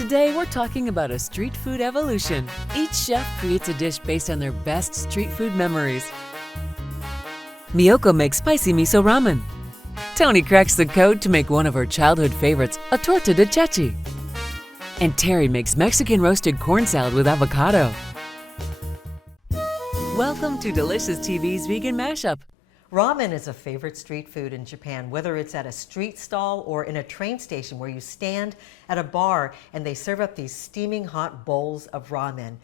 Today, we're talking about a street food evolution. Each chef creates a dish based on their best street food memories. Miyoko makes spicy miso ramen. Tony cracks the code to make one of her childhood favorites, a torta de chechi. And Terry makes Mexican roasted corn salad with avocado. Welcome to Delicious TV's Vegan Mashup. Ramen is a favorite street food in Japan, whether it's at a street stall or in a train station where you stand at a bar and they serve up these steaming hot bowls of ramen.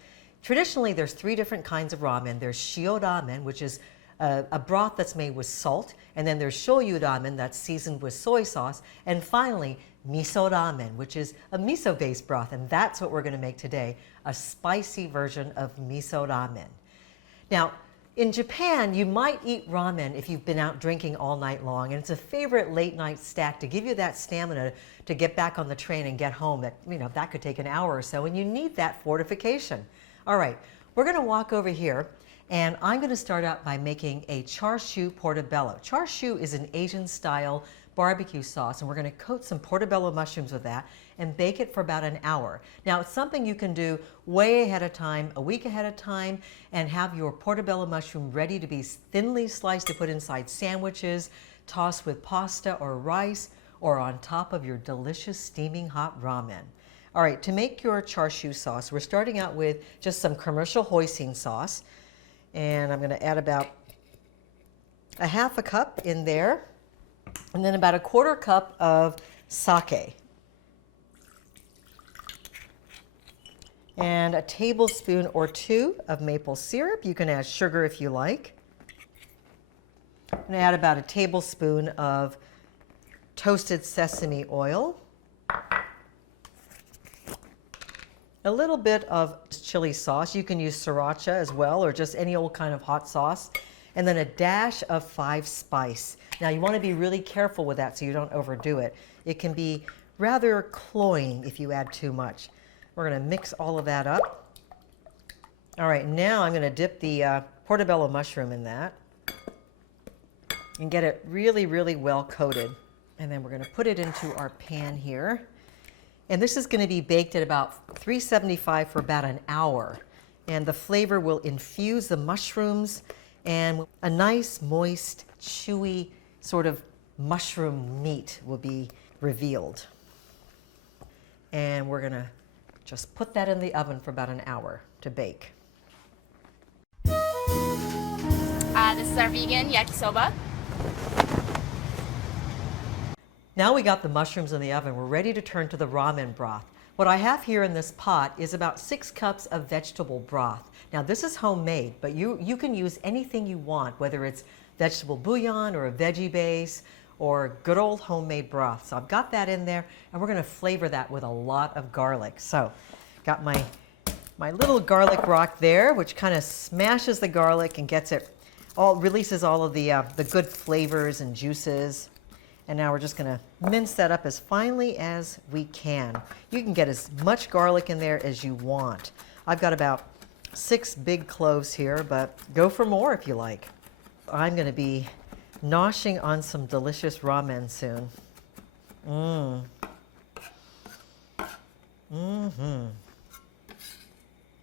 Traditionally, there's three different kinds of ramen. There's shio ramen, which is a broth that's made with salt, and then there's shoyu ramen that's seasoned with soy sauce, and finally, miso ramen, which is a miso-based broth, and that's what we're going to make today, a spicy version of miso ramen. Now, in Japan, you might eat ramen if you've been out drinking all night long, and it's a favorite late night snack to give you that stamina to get back on the train and get home. That could take an hour or so, and you need that fortification. All right, we're going to walk over here, and I'm going to start out by making a char siu portobello. Char siu is an Asian-style barbecue sauce, and we're going to coat some portobello mushrooms with that and bake it for about an hour. Now, it's something you can do way ahead of time, a week ahead of time, and have your portobello mushroom ready to be thinly sliced to put inside sandwiches, tossed with pasta or rice, or on top of your delicious steaming hot ramen. All right, to make your char siu sauce, we're starting out with just some commercial hoisin sauce, and I'm going to add about a half a cup in there, and then about a quarter cup of sake, and a tablespoon or two of maple syrup. You can add sugar if you like. I'm going to add about a tablespoon of toasted sesame oil, a little bit of chili sauce. You can use sriracha as well, or just any old kind of hot sauce, and then a dash of 5 spice. Now, you want to be really careful with that so you don't overdo it. It can be rather cloying if you add too much. We're going to mix all of that up. All right, now I'm going to dip the portobello mushroom in that and get it really, really well coated. And then we're going to put it into our pan here. And this is going to be baked at about 375 for about an hour. And the flavor will infuse the mushrooms, and a nice, moist, chewy sort of mushroom meat will be revealed. And we're going to just put that in the oven for about an hour to bake. This is our vegan yakisoba. Now we got the mushrooms in the oven, we're ready to turn to the ramen broth. What I have here in this pot is about 6 cups of vegetable broth. Now, this is homemade, but you can use anything you want, whether it's vegetable bouillon or a veggie base or good old homemade broth. So I've got that in there, and we're going to flavor that with a lot of garlic. So got my little garlic rock there, which kind of smashes the garlic and gets it releases all of the good flavors and juices. And now we're just going to mince that up as finely as we can. You can get as much garlic in there as you want. I've got about 6 big cloves here, but go for more if you like. I'm going to be noshing on some delicious ramen soon.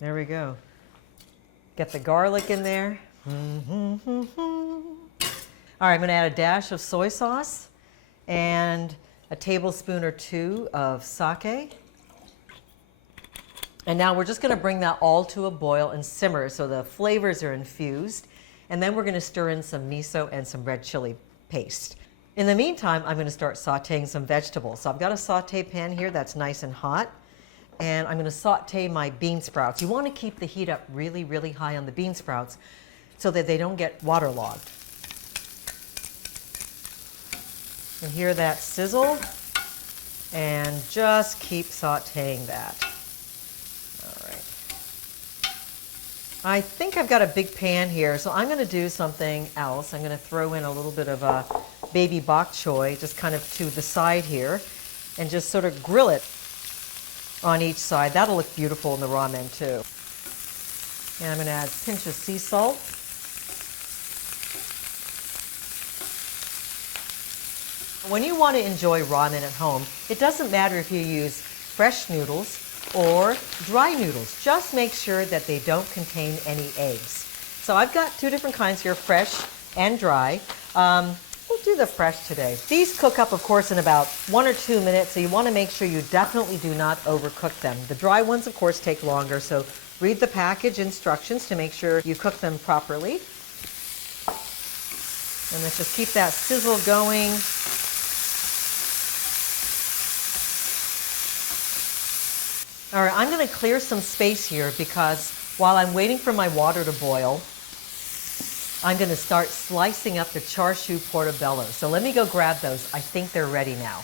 There we go. Get the garlic in there. All right, I'm going to add a dash of soy sauce and a tablespoon or 2 of sake. And now we're just going to bring that all to a boil and simmer so the flavors are infused. And then we're going to stir in some miso and some red chili paste. In the meantime, I'm going to start sauteing some vegetables. So I've got a saute pan here that's nice and hot. And I'm going to saute my bean sprouts. You want to keep the heat up really, really high on the bean sprouts so that they don't get waterlogged. And hear that sizzle, and just keep sauteing that. All right. I think I've got a big pan here, so I'm going to do something else. I'm going to throw in a little bit of baby bok choy, just kind of to the side here, and just sort of grill it on each side. That'll look beautiful in the ramen too. And I'm going to add a pinch of sea salt. When you want to enjoy ramen at home, it doesn't matter if you use fresh noodles or dry noodles. Just make sure that they don't contain any eggs. So I've got two different kinds here, fresh and dry. We'll do the fresh today. These cook up, of course, in about 1 or 2 minutes, so you want to make sure you definitely do not overcook them. The dry ones, of course, take longer, so read the package instructions to make sure you cook them properly. And let's just keep that sizzle going. All right, I'm going to clear some space here because while I'm waiting for my water to boil, I'm going to start slicing up the char siu portobello. So let me go grab those. I think they're ready now.